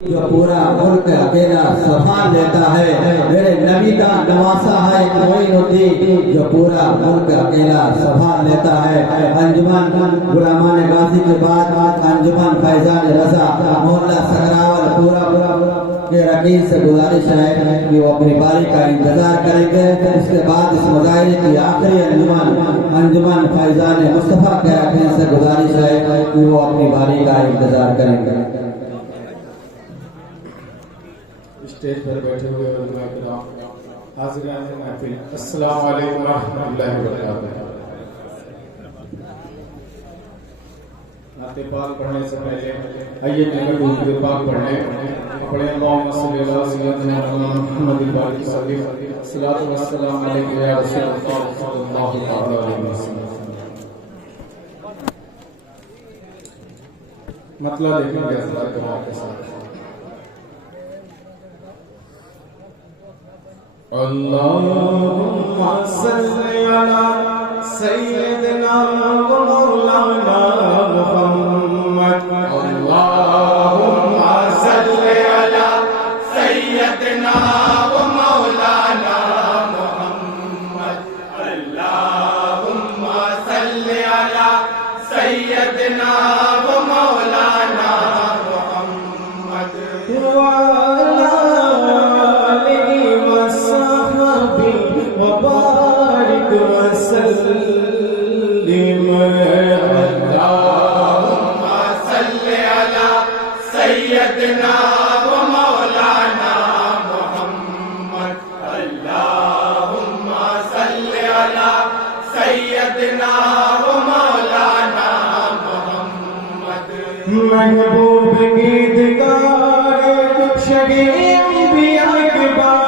جو پورا ملک اکیلا سنبھال لیتا ہے، میرے نبی کا نواسا ہے معین الدین جو پورا ملک اکیلا سنبھال لیتا ہے۔ انجمن غلامان غازی کے بعد انجمن فیضان رضا محلہ سکراول پورا کے رکین سے گزارش ہے کہ وہ اپنی باری کا انتظار کریں گے۔ اس کے بعد اس مظاہرے کی آخری انجمن فیضان مصطفیٰ کے رکین سے گزارش ہے کہ وہ اپنی باری کا انتظار کریں گے۔ اسٹیج پر بیٹھے ہوئے علماء کرام، حاضران محفل، السلام علیکم ورحمۃ اللہ وبرکاتہ۔ نعت پاک پڑھنے سے پہلے آئیے نگر درود پاک پڑھیں، اپنے اللہم صلی اللہ سیدنا محمد البارک وسلم، الصلاۃ والسلام علیک یا رسول اللہ صلی اللہ علیہ وسلم۔ مطلب دیکھیں گے حضرات جماعت کے ساتھ۔ اللہم صلی علی سیدنا و مولانا محمد، اللہم صلی علی سیدنا و مولانا محمد، اللہم صلی علی سیدنا و مولانا محمد وبارك وسلم، اللهم صل على سيدنا ومولانا محمد، اللهم صل على سيدنا ومولانا محمد۔ محبوب کی دیدار شگے انبیاء کے بعد،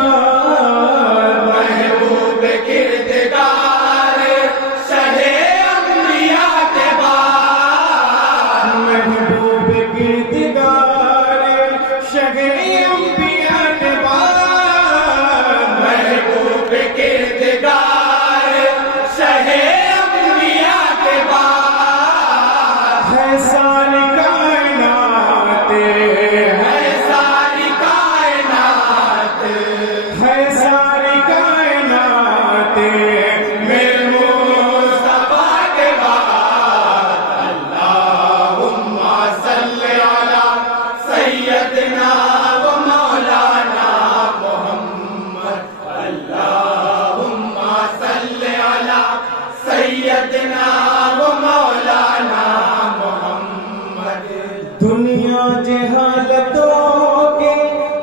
دنیا جہالتوں کے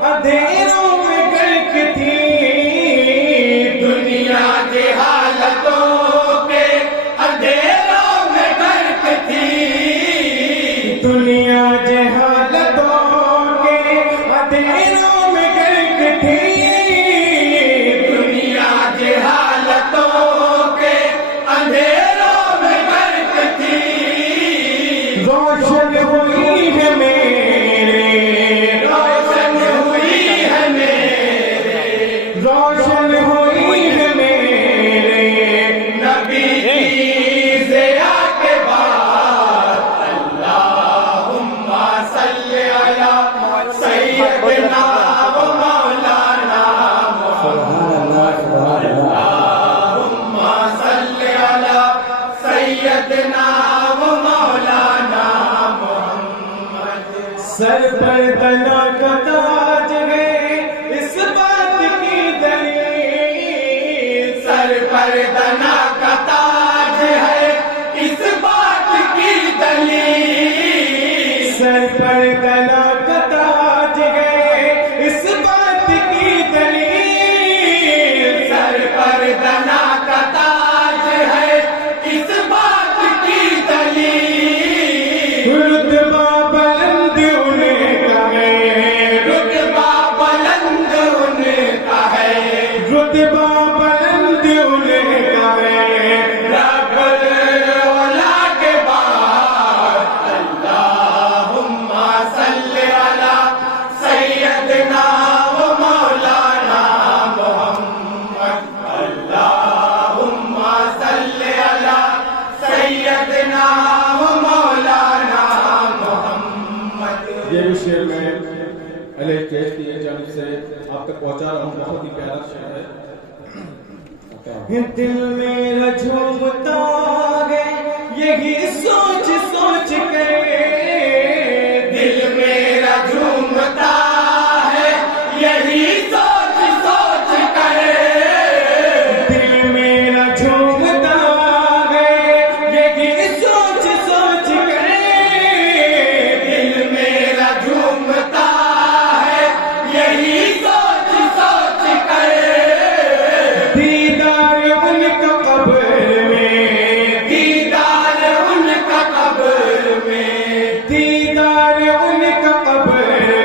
اندھیروں میں غرق تھی، دنیا جہالتوں کے اندھیروں میں غرق تھی، دنیا جہالتوں کے اندھیروں میں غرق تھی، دنیا جہالتوں کے اندھیروں میں غرق تھی، روشن ہوئی سر پر تنا کا تاج ہے اس بات کی دلیل، سر پر تنا کا تاج ہے اس بات کی دلیل، سر پر تنا کا تاج ہے اس بات کی دلیل، سر پر تنا کا تاج ہے اس بات کی دلیل، رتبہ بلند انہیں کا ہے، رتبہ अहले स्टेज की जानिब से आप तक पहुंचा रहा हूँ। बहुत ही प्यारा शेर है। दिल मेरा झूमता है यही सोच सोच के, दिल मेरा झूमता है यही सोच सोच के, दिल मेरा झूमता है यही सोच सोच के, दिल मेरा झूमता है यही सोच सोच के, दीदार उनका कब्र में, दीदार उनका कब्र में, दीदार उनका कब्र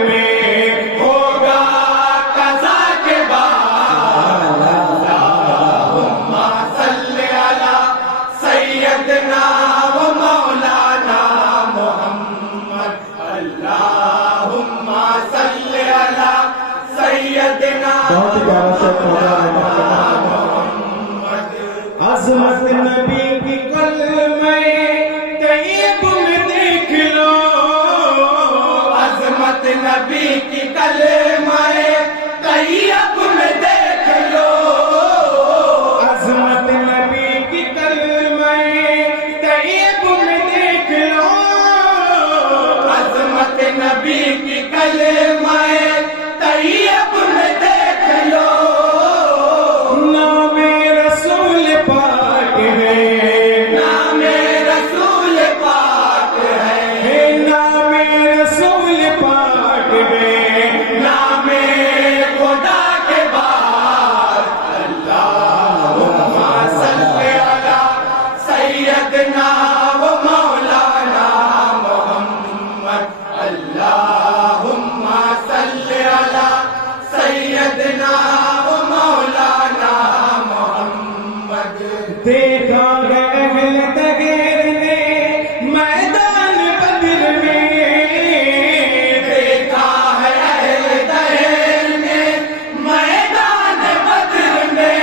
में होगा कज़ा के बाद। अल्लाहुम्मा सल्ली अला सय्यदना व मौलाना मुहम्मद, अल्लाहुम्मा सल्ली अला सय्यदना बहुत ही प्यारा शेर पहुंचा रहे हैं। अज़मत नबी की कलमे तैयब में देख लो, अज़मत नबी की कलमे तैयब में देख लो, अज़मत नबी की कलमे तैयब में देख लो, अज़मत नबी की कलमे तैयब में देख लो, नामे रसूल पाक है, नामे रसूल पाक है, नामे रसूल पाक है, नामे खुदा के बाद। अल्लाहुम्मा सल्ली अला सय्यदना व मौलाना मुहम्मद, अल्लाहुम्मा सल्ली अला सय्यदना व मौलाना मुहम्मद। देखा है अहले तगीर ने मैदान बद्र में, देखा है अहले तगीर ने मैदान बद्र में,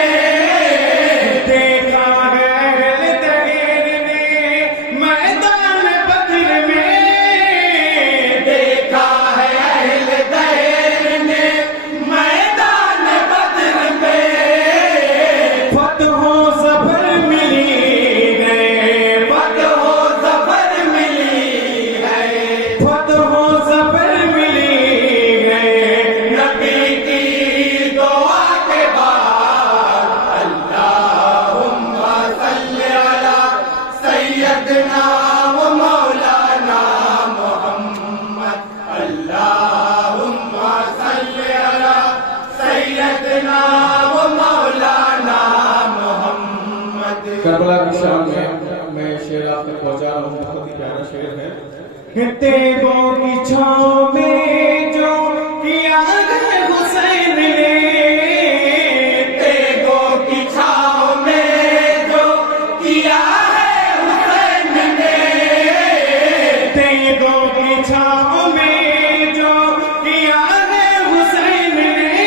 देखा है अहले तगीर ने मैदान बद्र में, देखा है अहले तगीर ने मैदान बद्र में, फतहो ज़फ़र मिली है, फतहो ज़फ़र मिली है, फतहो ज़फ़र मिली है, नबी की दुआ के बाद। अल्लाहुम्मा सल्ली अला सय्यदना व मौलाना मुहम्मद, अल्लाहुम्मा सल्ली अला सय्यदना व मौलाना मुहम्मद। करबला की शान में मैं शेर आप तक पहुंचा रहा हूँ। बहुत ही प्यारा शेर है। तेगों की छाँव में जो किया है हुसैन ने, तेगों की छाँव में जो किया है हुसैन ने, तेगों की छाँव में जो किया है हुसैन ने,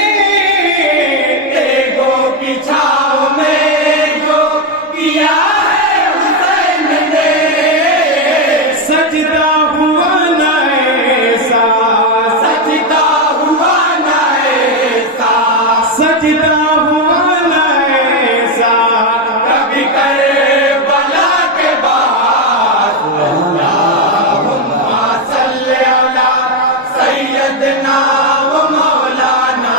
तेगों की छाँव में जो किया है हुसैन ने, सजदा हुआ न ऐसा, सजदा हुआ न ऐसा, सजदा हुआ न ऐसा कभी करबला के बाद। अल्लाहुम्मा सल्ली अला सय्यदना व मौलाना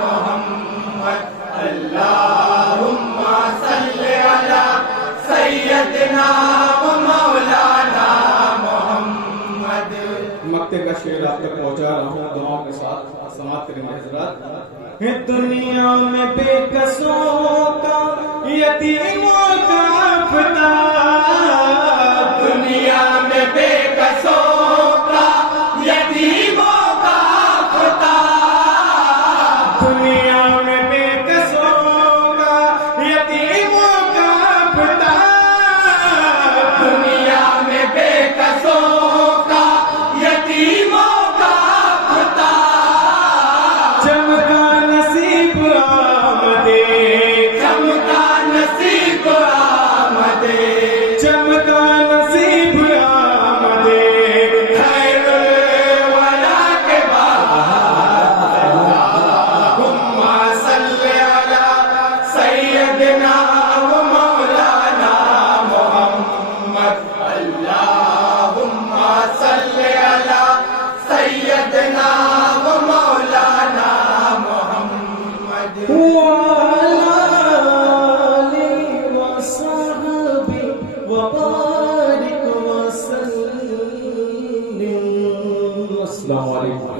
मुहम्मद, अल्लाहुम्मा सल्ली अला सय्यदना व मौलाना मुहम्मद। मक्ते का शेर आप तक पहुंचा रहा हूँ। दुआओं के साथ समाप्त करेंगे हजरात। दुनिया में बेकसों का यतीमों का आफताब, दुनिया में बेकसों का यतीमों का आफताब, दुनिया में बेकसों का यतीमों का आफताब, दुनिया में बेकसों का यतीमों का आफताब, चमका नसीब आमदे, चमका नसीब आमदे, चमका नसीब आमदे, खैरुल वला के बाद। سیدنا و مولانا محمد اللہم صلی علی سیدنا و مولانا محمد وعلی آلہ وصحبہ وبارک وسلم. السلام علیکم.